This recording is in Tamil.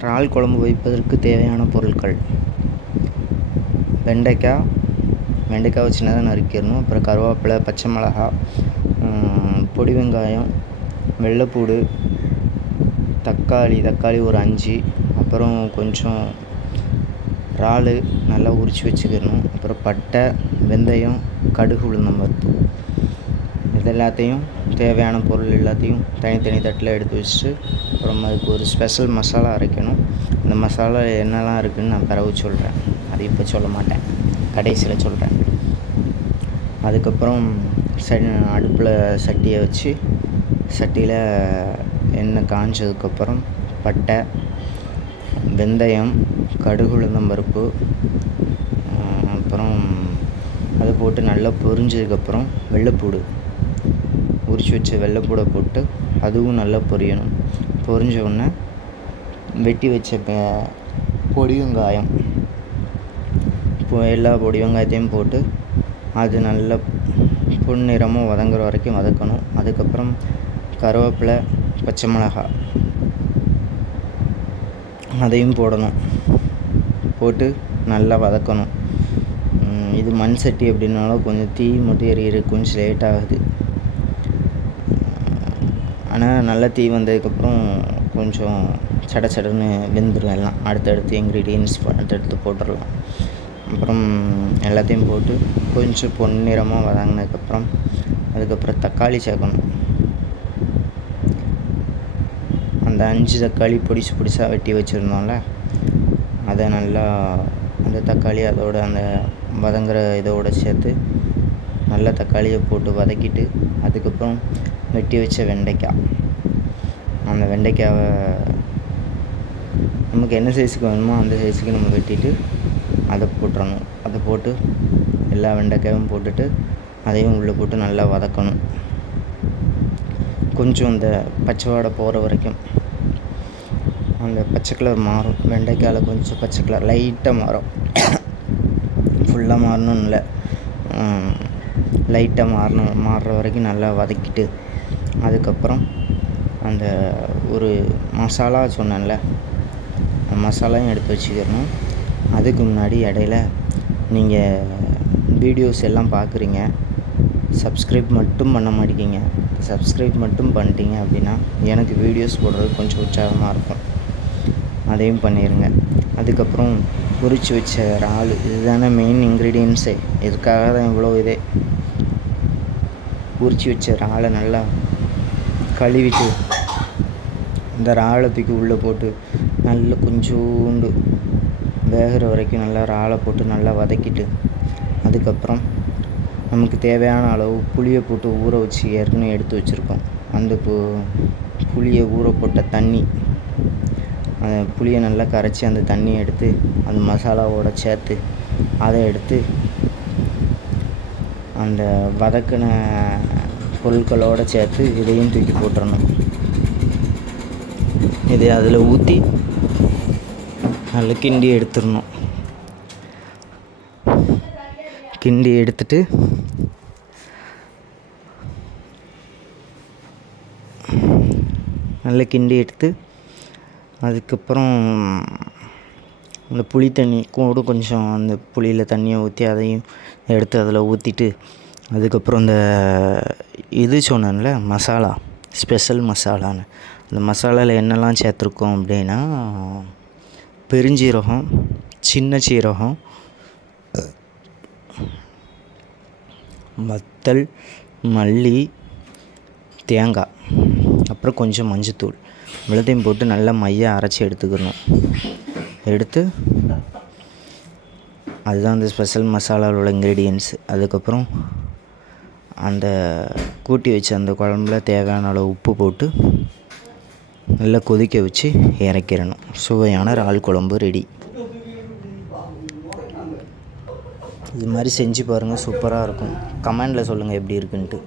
இறால் குழம்பு வைப்பதற்கு தேவையான பொருட்கள். வெண்டைக்காய் வெண்டைக்காவை சின்னதாக நறுக்கிடணும். அப்புறம் கருவேப்பிலை பச்சை மிளகா பொடி வெங்காயம் வெள்ளைப்பூடு தக்காளி தக்காளி ஒரு அஞ்சு. அப்புறம் கொஞ்சம் இறால் நல்லா உரித்து வச்சுக்கிடணும் அப்புறம் பட்டை வெந்தயம் கடுகு உளுந்தம்பருப்பு. இது எல்லாத்தையும் தேவையான பொருள் எல்லாத்தையும் தனித்தனி தட்டில் எடுத்து வச்சுட்டு அப்புறம் அதுக்கு ஒரு ஸ்பெஷல் மசாலா அரைக்கணும். அந்த மசாலா என்னெல்லாம் இருக்குதுன்னு நான் பிறகு சொல்கிறேன் அது இப்போ சொல்ல மாட்டேன். கடைசியில் சொல்கிறேன் அதுக்கப்புறம் ச அடுப்பில் சட்டியை வச்சு சட்டியில் எண்ணெய் காஞ்சதுக்கப்புறம் பட்டை வெந்தயம் கடுகுளுந்தம் பருப்பு அப்புறம் அதை போட்டு நல்லா பொரிஞ்சதுக்கப்புறம் வெள்ளைப்பூடு. உரித்து வச்ச வெள்ளைப்பூடை போட்டு அதுவும் நல்லா பொரியணும். பொரிஞ்ச உடனே வெட்டி வச்ச பொடி வெங்காயம் இப்போ எல்லா பொடி வெங்காயத்தையும் போட்டு அது நல்லா பொன்னிறமாக வதங்குற வரைக்கும் வதக்கணும். அதுக்கப்புறம் கருவேப்பிலை பச்சை மிளகாய் அதையும் போடணும். போட்டு நல்லா வதக்கணும். இது மண் சட்டி அப்படின்னாலும் கொஞ்சம் தீ மட்டும் எரியிறதுக்கு கொஞ்சம் லேட் ஆகுது. ஆனால் நல்லா தீ வந்ததுக்கப்புறம் கொஞ்சம் சட சடன்னு வெந்துடும் எல்லாம். அடுத்தடுத்து இன்க்ரீடியன்ஸ் அடுத்தடுத்து போட்டுடலாம். அப்புறம் எல்லாத்தையும் போட்டு கொஞ்சம் பொன்னிறமாக வதங்கினதுக்கப்புறம் அதுக்கப்புறம் தக்காளி சேர்க்கணும். அந்த அஞ்சு தக்காளி பொடிசு பொடிசாக வெட்டி வச்சுருந்தோம்ல அதை நல்லா அந்த தக்காளி அதோட அந்த வதங்குற இதோடு சேர்த்து நல்லா தக்காளியை போட்டு வதக்கிட்டு அதுக்கப்புறம் வெட்டி வச்ச வெண்டைக்காய். அந்த வெண்டைக்காவை நமக்கு என்ன சைஸுக்கு வேணுமோ அந்த சைஸுக்கு நம்ம வெட்டிட்டு அதை போட்டுறணும். அதை போட்டு எல்லா வெண்டைக்காயும் போட்டுட்டு அதையும் உள்ளே போட்டு நல்லா வதக்கணும். கொஞ்சம் அந்த பச்சை வாடை போகிற வரைக்கும் அந்த பச்சை கலர் மாறும். வெண்டைக்காயில் கொஞ்சம் பச்சை கலர் லைட்டாக மாறும். ஃபுல்லாக மாறணும் இல்லை. லைட்டாக மாறணும் மாறுற வரைக்கும் நல்லா வதக்கிட்டு அதுக்கப்புறம் அந்த ஒரு மசாலா சொன்னேன்ல அந்த மசாலாவும் எடுத்து வச்சுக்கிறணும். அதுக்கு முன்னாடி இடையில நீங்கள் வீடியோஸ் எல்லாம் பார்க்குறீங்க சப்ஸ்கிரைப் மட்டும் பண்ண மாட்டேங்கிங்க சப்ஸ்கிரைப் மட்டும் பண்ணிட்டீங்க அப்படின்னா எனக்கு வீடியோஸ் போடுறது கொஞ்சம் உற்சாகமாக இருக்கும். அதையும் பண்ணிடுங்க அதுக்கப்புறம் பொறிச்சு வச்ச இறால் இதுதானே மெயின் இன்க்ரீடியன்ஸே இதுக்காக தான் இவ்வளோ இதே? உரிச்சு வச்ச இறாலை நல்லா கழுவிட்டு இந்த இறாலை தூக்கி உள்ளே போட்டு நல்லா கொஞ்சோண்டு வேகிற வரைக்கும் நல்லா இறாலை போட்டு நல்லா வதக்கிட்டு அதுக்கப்புறம் நமக்கு தேவையான அளவு புளியை போட்டு ஊற வச்சு ஏற்கனவே எடுத்து வச்சுருக்கோம். அந்த பு புளியை ஊற போட்ட தண்ணி அந்த புளியை நல்லா கரைச்சி அந்த தண்ணியை எடுத்து அந்த மசாலாவோட சேர்த்து அதை எடுத்து அந்த வதக்கின பொருட்களோடு சேர்த்து இதையும் தூக்கி போட்டுடணும் இதை அதில் ஊற்றி நல்லா கிண்டி எடுத்துடணும். கிண்டி எடுத்துட்டு நல்லா கிண்டி எடுத்து அதுக்கப்புறம் அந்த புளி தண்ணி கூட கொஞ்சம் அந்த புளியில் தண்ணியை ஊற்றி அதையும் எடுத்து அதில் ஊற்றிட்டு அதுக்கப்புறம் இந்த இது சொன்னேன்ல மசாலா ஸ்பெஷல் மசாலான்னு. அந்த மசாலாவில் என்னெல்லாம் சேர்த்துருக்கோம் அப்படின்னா பெருஞ்சீரகம் சின்ன சீரகம் வத்தல் மல்லி தேங்காய் அப்புறம் கொஞ்சம் மஞ்சத்தூள். இவ்வளோத்தையும் போட்டு நல்லா மையாக அரைச்சி எடுத்துக்கணும். எடுத்து அதுதான் அந்த ஸ்பெஷல் மசாலாவில் உள்ள இன்க்ரீடியன்ஸ் அதுக்கப்புறம் அந்த கூட்டி வச்ச அந்த குழம்புல தேவையான அளவு உப்பு போட்டு நல்லா கொதிக்க வச்சு இறக்கிடணும். சுவையான இறால் குழம்பு ரெடி இது மாதிரி செஞ்சு பாருங்கள் சூப்பராக இருக்கும். கமெண்டில் சொல்லுங்கள் எப்படி இருக்குன்ட்டு.